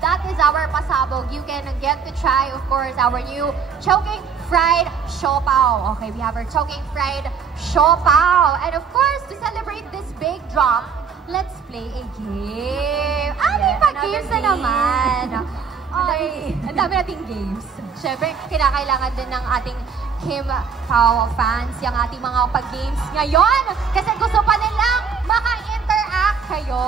that is our pasabog. You can get to try, of course, our new choking fried siopao. Okay, we have our choking fried siopao. And of course, to celebrate this big drop, let's play a game. May pag-games na naman. Okay, ang dami nating games. Siyempre, kinakailangan din ng ating Kim Pao fans yung ating mga pag-games ngayon. Kasi gusto pa nilang maka-interact kayo.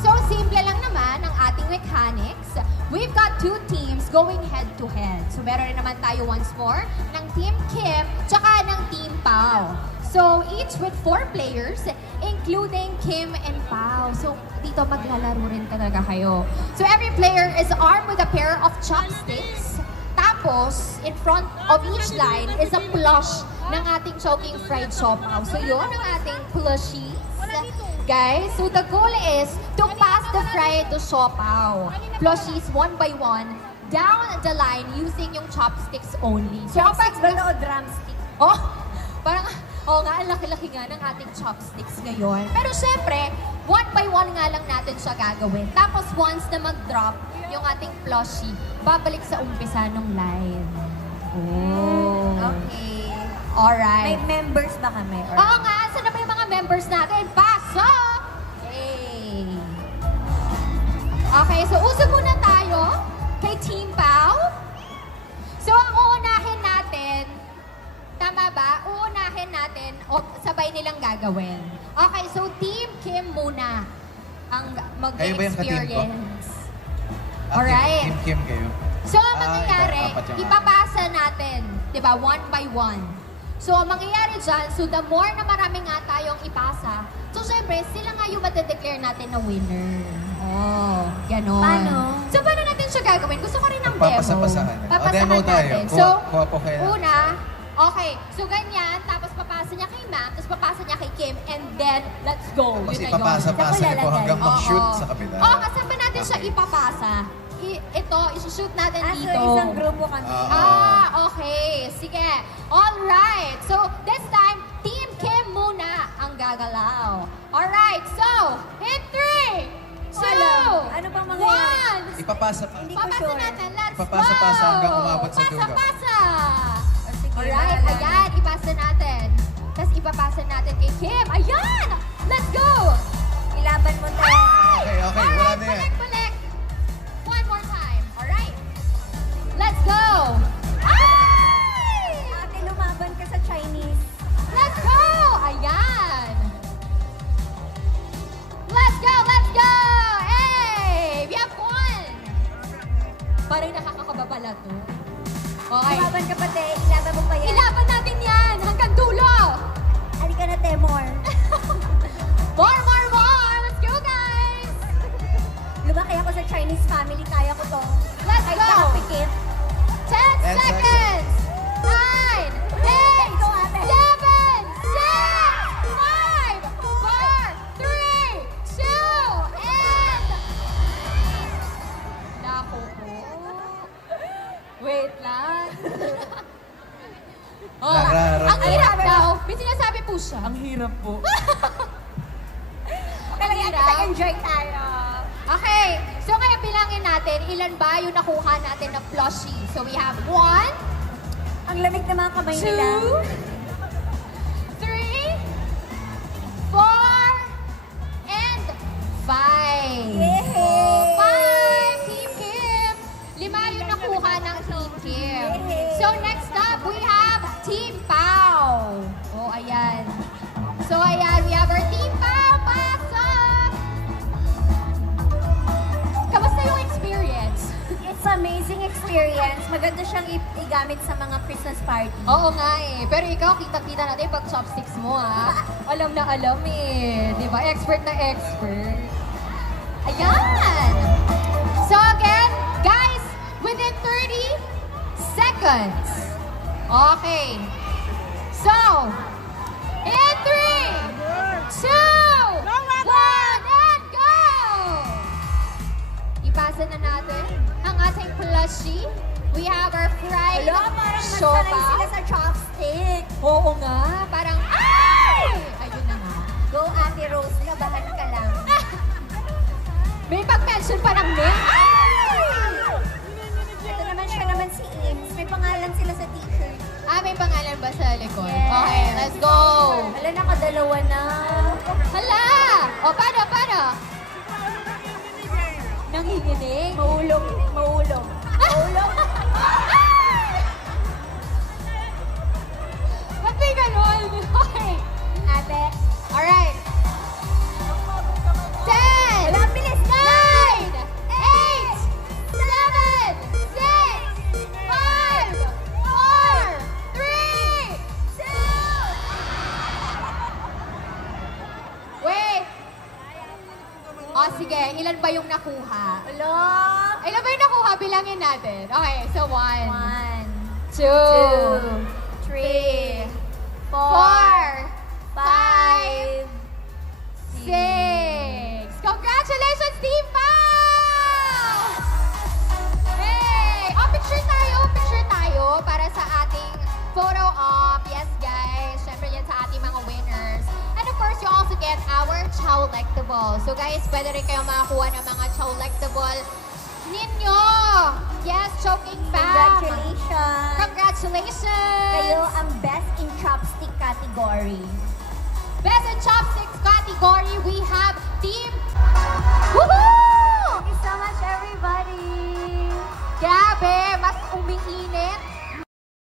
So, simple lang naman ang ating mechanics. We've got two teams going head-to-head. So, meron rin naman tayo once more ng Team Kim tsaka ng Team Pao. So, each with 4 players, including Kim and Pao. So, dito maglalaro rin talaga kayo. So, every player is armed with a pair of chopsticks. Tapos, in front of each line is a plush ng ating choking fried siopao. So, yun ang ating plushies. Guys, so the goal is to pass the fried siopao plushies one by one down the line using yung chopsticks only. Chopsticks ba o drumstick? Oh, parang, nga, ang laki-laki nga ng ating chopsticks ngayon. Pero syempre, one by one nga lang natin siya gagawin. Tapos once na mag-drop yung ating plushie, babalik sa umpisa ng line. Oh. Okay. Alright. May members ba kami? Or... Oo nga, saan na ba yung mga members natin? Pasok! Okay. Okay, so usog muna tayo kay Team Pao. So ang uunahin natin, tama ba? Uunahin natin o sabay nilang gagawin. Okay, so Team Kim muna ang mag-experience. Alright. Team Kim kayo. So ang mangyayari, ipapasa natin, di ba, one by one. So, ang mangyayari dyan, so the more na marami nga tayong ipasa, so syempre, sila nga yung matadeclare natin na winner. Oh, ganon. Paano? So, paano natin siya gagawin? Gusto ko rin ng demo. Papasapasahan. Papasahan Demo tayo. natin. So, kuha po kayo. una, okay. So, ganyan. Tapos, papasa niya kay Ma'am. Tapos, papasa niya kay Kim. And then, let's go. Tapos Yun na yun. ipapasa-pasa niyo po hanggang mag-shoot sa kabila. Oo, kasama natin siya ipapasa. Ito, isushoot natin dito. So isang grupo kami. Okay. Sige. Alright. So, this time, Team Kim muna ang gagalaw. Alright. So, in 3, 2, Ano bang mangyayari? 1. Ipapasa pa. Hindi ko Papasa sure. natin. Let's Ipapasa-pasa go. hanggang umabot sa dulo. Pasa-pasa. Sige, Alright. wala. Ayan. Ipasa natin. Tapos ipapasa natin kay Kim. Ayan. Let's go. Ilaban mo tayo. Okay, okay. Wala na yan. Collect. One more time. Alright. Let's go. Ay! Ate, lumaban ka sa Chinese. Let's go. Ayan. Let's go. Let's go. Hey! We have one. Parang nakakakababala to. Okay. Lumaban ka pa, te. Ilaban mo pa yan. Ilaban natin yan hanggang dulo. Halika na, te, more. More, more, more. Let's go, guys. Lumaki ako sa Chinese family. Kaya ko to. Let's Kahit go. nakapikit. 10 seconds. 9, 8, Go, ate. 7, 6, 5, 4, 3, 2, and... Naku po. Wait lang. Ang hirap daw. May sinasabi po siya. Ang hirap po. Talaga, hirap. enjoy tayo. Okay, so kaya bilangin natin, ilan ba yung nakuha natin na plushie? So we have 1, Ang lamig ng mga kamay nila. 2, 3, 4, and 5. Yay! 5, Team Kim. 5 yung nakuha ng Team Kim. Yay! So next up, we have Team Pao. Oh, ayan. So ayan, we have our Team Pao. Pasok! Kamusta yung experience? It's amazing experience. Maganda siyang igamit sa mga Christmas party. Oo nga eh. Pero ikaw, kita-kita natin pag chopsticks mo ha. Alam na alam eh. Di ba? Expert na expert. Ayan! So again, guys, within 30 seconds. Okay. So, in 3, 2, 1, and go! Ipasa na natin ang ating plushie. We have our fried Hello, parang nasanay siopaw. sila sa chopstick. Oo nga, parang ay! Ayun na nga. Go, Ate Rose. Labahan ka lang. May pag-mention pa ng name. Ito naman siya naman si Ames. May pangalan sila sa t-shirt. May pangalan ba sa likod? Yes. Okay, let's go. Wala, nakadalawa na. Hala! O, paano? Nanginginig? Maulong. Maulong. Ba't may ganon? Okay. Ate. Alright. 10! Wala, bilis. 9! 8! 7! 6! 5! 4! 3! 2! Wait! O, sige. Ilan ba yung nakuha? Wala. Ilan ba yung nakuha? Bilangin natin. Okay, so 1, 2, 1, 2, 3, 4, 4, 5, 6. Congratulations, Team Pau! Hey! Oh, picture tayo para sa ating photo op. Yes, guys. Siyempre yan sa ating mga winners. And of course, you also get our Chow-lectable. So guys, pwede rin kayong makakuha ng mga Chow-lectable ninyo. Yes, Choking Fam. Congratulations. Congratulations! Kayo ang best in chopstick category. Best in Chopsticks category, we have Team